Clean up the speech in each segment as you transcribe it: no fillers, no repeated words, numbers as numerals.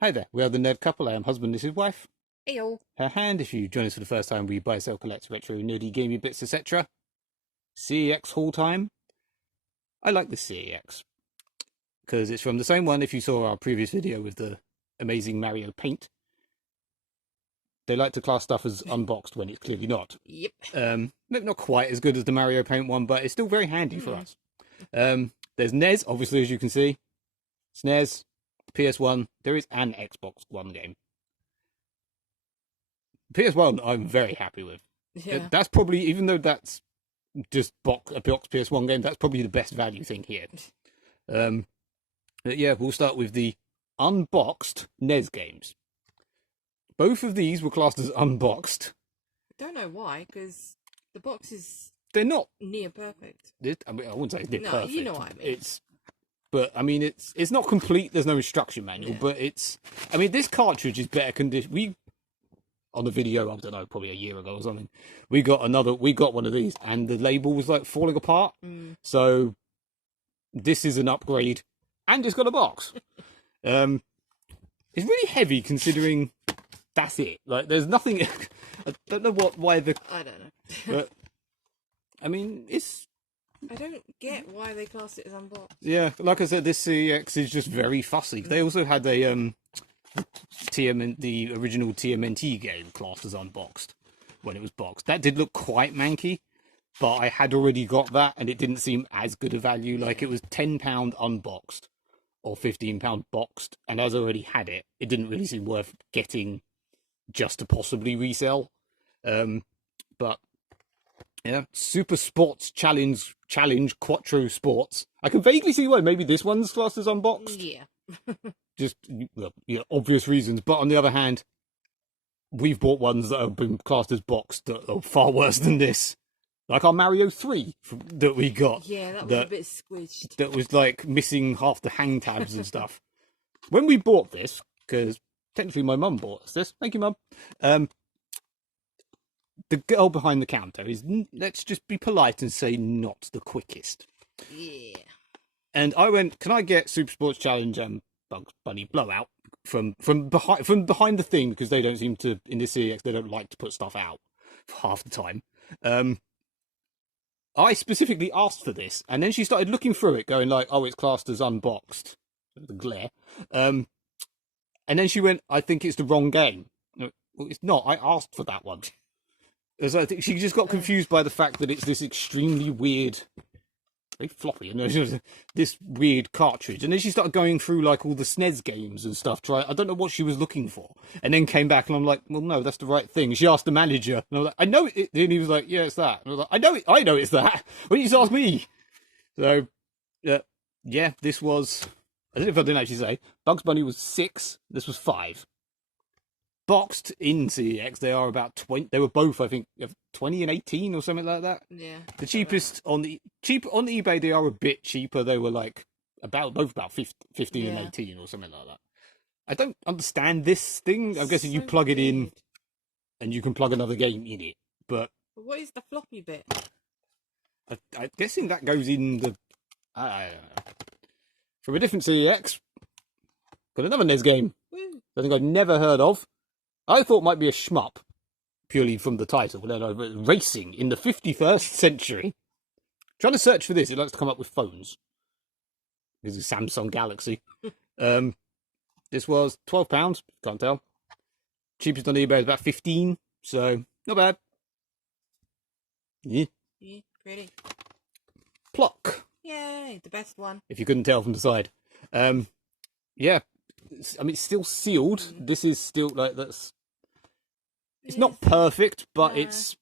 Hi there, we are the nerd couple. I am husband, this is wife. Ew. Her hand, if you join us for the first time, we buy, sell, collect retro, nerdy, gamey bits, etc. CEX haul time. I like this CEX because it's from the same one. If you saw our previous video with the amazing Mario paint, they like to class stuff as unboxed when it's clearly not. Yep. Maybe not quite as good as the Mario paint one, but it's still very handy for us. There's NES, obviously, as you can see. SNES, PS1. There is an Xbox One game. PS1, I'm very happy with. Yeah. That's probably, even though that's just a box PS1 game, that's probably the best value thing here. But yeah, we'll start with the unboxed NES games. Both of these were classed as unboxed. I don't know why, because the box is They're not. near perfect. I wouldn't say it's near No, perfect. you know what I mean. It's not complete. There's no instruction manual, Yeah. but this cartridge is better condition. On the video, I don't know, probably a year ago or something, we got one of these, and the label was like falling apart. So this is an upgrade, and it's got a box. It's really heavy considering that's it. Like, there's nothing. I don't know why the. I don't know. But, it's. I don't get why they class it as unboxed. Yeah, like I said, this CX is just very fussy. They also had a the original TMNT game classed as unboxed when it was boxed. That did look quite manky, but I had already got that, and it didn't seem as good a value. Like, it was £10 unboxed or £15 boxed, and as I already had it, it didn't really seem worth getting just to possibly resell. But yeah, Super Sports Challenge Quattro Sports. I can vaguely see why maybe this one's classed as unboxed. Yeah. Just obvious reasons. But on the other hand, we've bought ones that have been classed as boxed that are far worse than this. Like our Mario 3 that we got. Yeah, that was a bit squished. That was like missing half the hang tabs and stuff. When we bought this, because technically my mum bought us this. Thank you, Mum. The girl behind the counter is, let's just be polite and say, not the quickest. Yeah. And I went, can I get Super Sports Challenge and Bugs Bunny Blowout from behind the thing, because they don't seem to, in this CX, they don't like to put stuff out for half the time. I specifically asked for this, and then she started looking through it, going like, oh, it's classed as unboxed. The glare. And then she went, I think it's the wrong game. Well, it's not. I asked for that one. As I think she just got confused by the fact that it's this extremely weird, very floppy, and this weird cartridge. And then she started going through like all the SNES games and stuff. I don't know what she was looking for, and then came back, and I'm like, well, no, that's the right thing. She asked the manager, and I was like, I know it. And he was like, yeah, it's that. And I was like, I know it's that. Why don't you just ask me? So, yeah, this was. I don't know if I didn't actually say. Bugs Bunny was 6. This was 5. Boxed in CEX, they are about 20. They were both, I think, 20 and 18 or something like that. Yeah. The cheapest on eBay, they are a bit cheaper. They were like both about 15 and 18 or something like that. I don't understand this thing. I'm guessing you plug it in, and you can plug another game in it. But what is the floppy bit? I'm guessing that goes in the. I don't know. From a different CEX, got another NES game. Woo. I think I've never heard of. I thought might be a shmup, purely from the title. No, racing in the 51st century. Trying to search for this, it likes to come up with phones. This is Samsung Galaxy. This was £12. Can't tell. Cheapest on eBay is about 15, so not bad. Yeah. Yeah, pretty. Pluck. Yay, the best one. If you couldn't tell from the side. Yeah. I mean, it's still sealed. This is still like that's. It's not perfect, but it's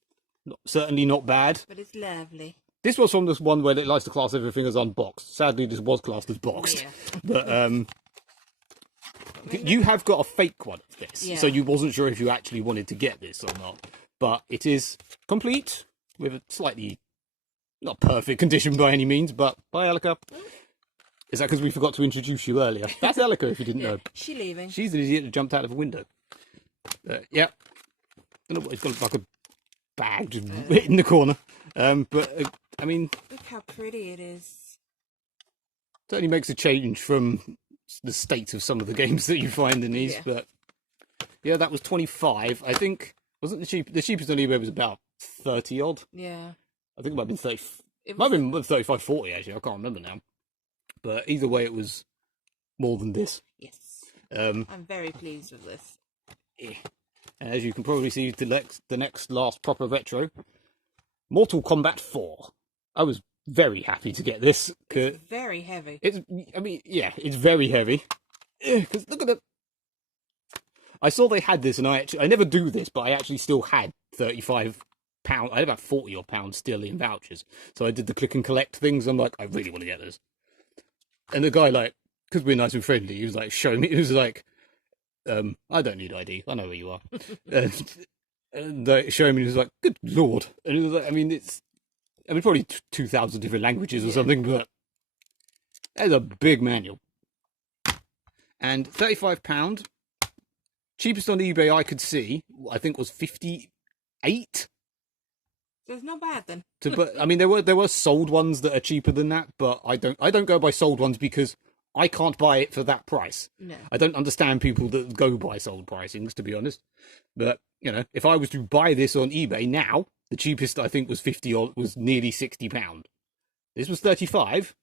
certainly not bad. But it's lovely. This was from this one where it likes to class everything as unboxed. Sadly, this was classed as boxed. Yeah. But you have got a fake one of this, so you wasn't sure if you actually wanted to get this or not. But it is complete with a slightly not perfect condition by any means. But bye, Elika. Is that because we forgot to introduce you earlier? That's Elika, if you didn't know. She's leaving. She's an idiot that jumped out of a window. Yeah. I don't know what, it's got like a bag just in the corner. I mean... Look how pretty it is. Certainly makes a change from the state of some of the games that you find in these. Yeah. But yeah, that was 25. I think wasn't the cheapest on eBay was about 30 odd. Yeah. I think it might have been 30. It Might was, have been 35, 40 actually. I can't remember now. But either way, it was more than this. yes. Um, I'm very pleased with this. and as you can probably see, the next last proper retro, Mortal Kombat 4. I was very happy to get this. It's very heavy. I mean, yeah, it's very heavy. Because look at the. I saw they had this, and I never do this, but I actually still had £35. I had about 40 odd pounds still in vouchers. So I did the click and collect things. I'm like, I really want to get this. And the guy, like, because we're nice and friendly, he was like showing me. He was like, I don't need ID. I know where you are. and showing me, he was like, good lord. And it was like, I mean, probably 2,000 different languages or something, but there's a big manual. And £35. Cheapest on eBay I could see, I think, was 58. So it's not bad then. But I mean, there were sold ones that are cheaper than that, but I don't go by sold ones because I can't buy it for that price. No. I don't understand people that go by sold pricings, to be honest. But you know, if I was to buy this on eBay now, the cheapest I think was 50 or was nearly £60. This was 35,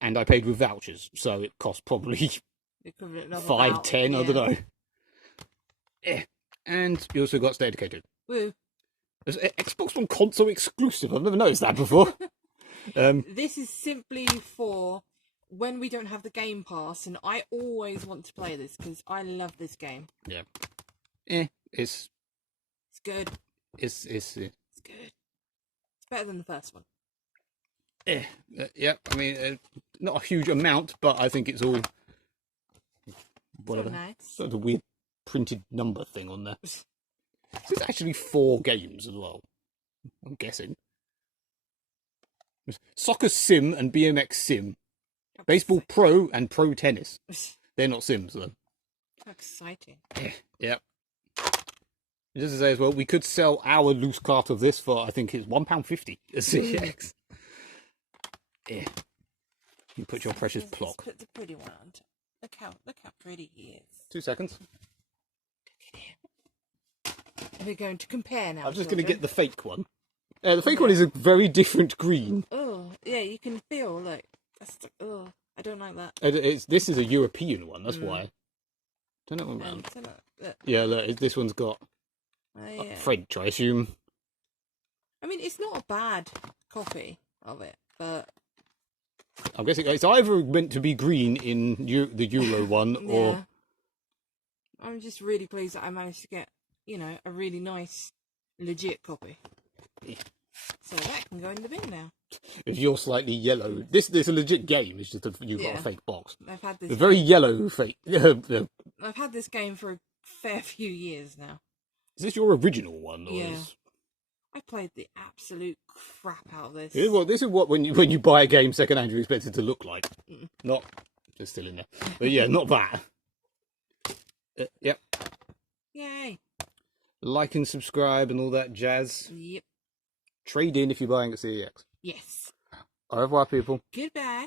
and I paid with vouchers, so it cost probably Equivalent of 5, about, 10, yeah. I don't know. And you also got Stay Dedicated. Woo. It's Xbox One console exclusive. I've never noticed that before. This is simply for when we don't have the Game Pass, and I always want to play this because I love this game. Yeah. It's good. It's It's good. It's better than the first one. yeah. I mean, not a huge amount, but I think it's all whatever. So nice. Sort of the weird printed number thing on there. This is actually 4 games as well. I'm guessing. Soccer Sim and BMX Sim. Baseball Pro and Pro Tennis. They're not Sims, though. How exciting. Yeah. Just to say as well, we could sell our loose cart of this for, I think it's £1.50 at CeX. Yeah. You put your precious Let's plock. put the pretty one on. Look how pretty he is. 2 seconds. We're going to compare now. I'm just going to children. get the fake one. The fake one is a very different green. Oh, yeah, you can feel, look. That's oh, I don't like that. This is a European one, that's why. Turn that one round. Look. Yeah, look, this one's got Yeah. French, I assume. I mean, it's not a bad copy of it, but I'm guessing it's either meant to be green in the Euro one, or... yeah. I'm just really pleased that I managed to get, a really nice, legit copy. Yeah. So that can go in the bin now. If you're slightly yellow... This is a legit game, it's just you've got Yeah. a fake box. I've had this. A very yellow fake... I've had this game for a fair few years now. Is this your original one? Or Yeah. I played the absolute crap out of this. This is what when you buy a game secondhand you expect it to look like. Not just still in there, but yeah, not that. Yep. Yay. Like and subscribe and all that jazz. Yep. Trade in if you're buying at CEX. Yes. Au revoir, people. Goodbye.